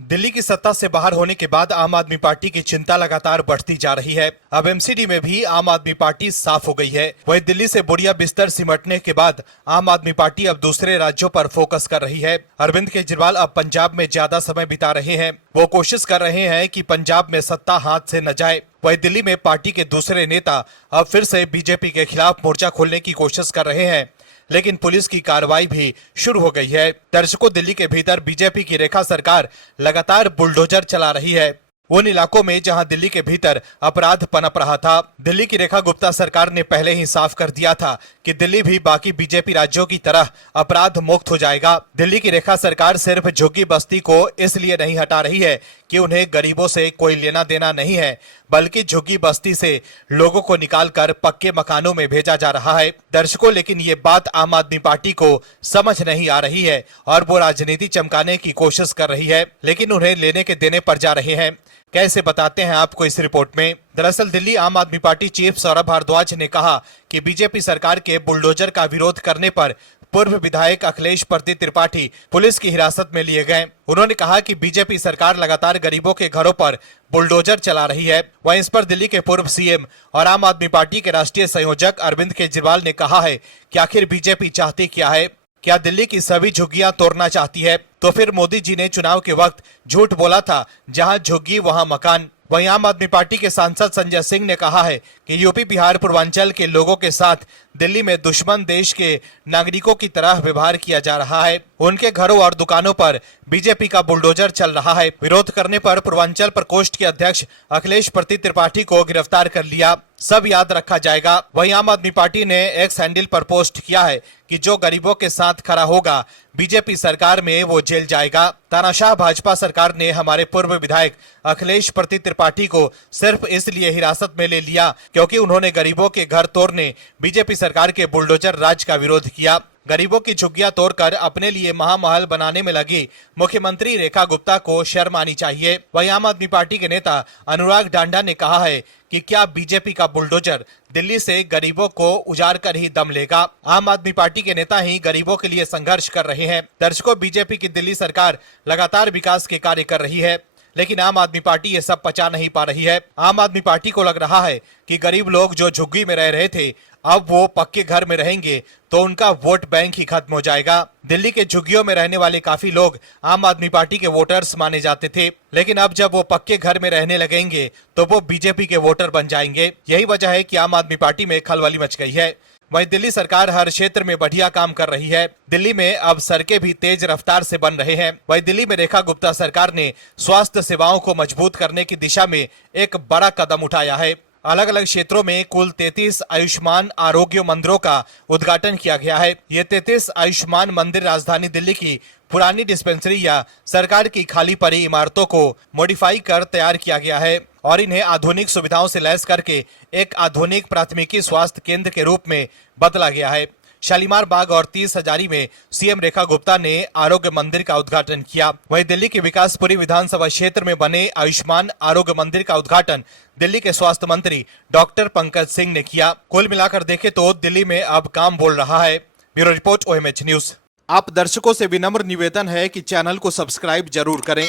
दिल्ली की सत्ता से बाहर होने के बाद आम आदमी पार्टी की चिंता लगातार बढ़ती जा रही है। अब एमसीडी में भी आम आदमी पार्टी साफ हो गई है। वहीं दिल्ली से बुढ़िया बिस्तर सिमटने के बाद आम आदमी पार्टी अब दूसरे राज्यों पर फोकस कर रही है। अरविंद केजरीवाल अब पंजाब में ज्यादा समय बिता रहे हैं। वो कोशिश कर रहे हैं कि पंजाब में सत्ता हाथ से न जाए। वहीं दिल्ली में पार्टी के दूसरे नेता अब फिर से बीजेपी के खिलाफ मोर्चा खोलने की कोशिश कर रहे हैं, लेकिन पुलिस की कार्रवाई भी शुरू हो गई है। दर्शकों, दिल्ली के भीतर बीजेपी की रेखा सरकार लगातार बुलडोजर चला रही है। उन इलाकों में जहां दिल्ली के भीतर अपराध पनप रहा था, दिल्ली की रेखा गुप्ता सरकार ने पहले ही साफ कर दिया था कि दिल्ली भी बाकी बीजेपी राज्यों की तरह अपराध मुक्त हो जाएगा। दिल्ली की रेखा सरकार सिर्फ झुग्गी बस्ती को इसलिए नहीं हटा रही है कि उन्हें गरीबों से कोई लेना देना नहीं है, बल्कि झुग्गी बस्ती से लोगों को निकालकर पक्के मकानों में भेजा जा रहा है। दर्शकों, लेकिन ये बात आम आदमी पार्टी को समझ नहीं आ रही है और वो राजनीति चमकाने की कोशिश कर रही है, लेकिन उन्हें लेने के देने पर जा रहे हैं। कैसे, बताते हैं आपको इस रिपोर्ट में। दरअसल दिल्ली आम आदमी पार्टी चीफ सौरभ भारद्वाज ने कहा कि बीजेपी सरकार के बुलडोजर का विरोध करने पर पूर्व विधायक अखिलेश प्रदीप त्रिपाठी पुलिस की हिरासत में लिए गए। उन्होंने कहा कि बीजेपी सरकार लगातार गरीबों के घरों पर बुलडोजर चला रही है। वहीं इस पर दिल्ली के पूर्व सीएम और आम आदमी पार्टी के राष्ट्रीय संयोजक अरविंद केजरीवाल ने कहा है कि आखिर बीजेपी चाहती क्या है? क्या दिल्ली की सभी झुग्गियां तोड़ना चाहती है? तो फिर मोदी जी ने चुनाव के वक्त झूठ बोला था, जहां झुग्गी वहां मकान। वहीं आम आदमी पार्टी के सांसद संजय सिंह ने कहा है कि यूपी बिहार पूर्वांचल के लोगों के साथ दिल्ली में दुश्मन देश के नागरिकों की तरह व्यवहार किया जा रहा है। उनके घरों और दुकानों पर बीजेपी का बुलडोजर चल रहा है। विरोध करने पर पूर्वांचल प्रकोष्ठ के अध्यक्ष अखिलेश प्रदीप त्रिपाठी को गिरफ्तार कर लिया। सब याद रखा जाएगा। वहीं आम आदमी पार्टी ने एक्स हैंडल पर पोस्ट किया है कि जो गरीबों के साथ खड़ा होगा बीजेपी सरकार में वो जेल जाएगा। तानाशाह भाजपा सरकार ने हमारे पूर्व विधायक अखिलेश प्रदीप त्रिपाठी को सिर्फ इसलिए हिरासत में ले लिया क्योंकि उन्होंने गरीबों के घर तोड़ने बीजेपी सरकार के बुलडोजर राज का विरोध किया। गरीबों की झुग्गियां तोड़कर अपने लिए महामहल बनाने में लगी मुख्यमंत्री रेखा गुप्ता को शर्म आनी चाहिए। वहीं आम आदमी पार्टी के नेता अनुराग डांडा ने कहा है कि क्या बीजेपी का बुलडोजर दिल्ली से गरीबों को उजाड़ कर ही दम लेगा? आम आदमी पार्टी के नेता ही गरीबों के लिए संघर्ष कर रहे हैं। दर्शकों, बीजेपी की दिल्ली सरकार लगातार विकास के कार्य कर रही है, लेकिन आम आदमी पार्टी ये सब पचा नहीं पा रही है। आम आदमी पार्टी को लग रहा है कि गरीब लोग जो झुग्गी में रह रहे थे, अब वो पक्के घर में रहेंगे तो उनका वोट बैंक ही खत्म हो जाएगा। दिल्ली के झुग्गियों में रहने वाले काफी लोग आम आदमी पार्टी के वोटर्स माने जाते थे, लेकिन अब जब वो पक्के घर में रहने लगेंगे तो वो बीजेपी के वोटर बन जाएंगे। यही वजह है कि आम आदमी पार्टी में खलबली मच गई है। वहीं दिल्ली सरकार हर क्षेत्र में बढ़िया काम कर रही है। दिल्ली में अब सड़कें भी तेज रफ्तार से बन रहे हैं। वहीं दिल्ली में रेखा गुप्ता सरकार ने स्वास्थ्य सेवाओं को मजबूत करने की दिशा में एक बड़ा कदम उठाया है। अलग अलग क्षेत्रों में कुल 33 आयुष्मान आरोग्य मंदिरों का उद्घाटन किया गया है। ये 33 आयुष्मान मंदिर राजधानी दिल्ली की पुरानी डिस्पेंसरी या सरकार की खाली पड़ी इमारतों को मॉडिफाई कर तैयार किया गया है और इन्हें आधुनिक सुविधाओं से लैस करके एक आधुनिक प्राथमिकी स्वास्थ्य केंद्र के रूप में बदला गया है। शालीमार बाग और 30 हजारी में सीएम रेखा गुप्ता ने आरोग्य मंदिर का उद्घाटन किया। वहीं दिल्ली के विकासपुरी विधानसभा क्षेत्र में बने आयुष्मान आरोग्य मंदिर का उद्घाटन दिल्ली के स्वास्थ्य मंत्री डॉक्टर पंकज सिंह ने किया। कुल मिलाकर देखें तो दिल्ली में अब काम बोल रहा है। Bureau report, OMH news. आप दर्शकों से विनम्र निवेदन है कि चैनल को सब्सक्राइब जरूर करें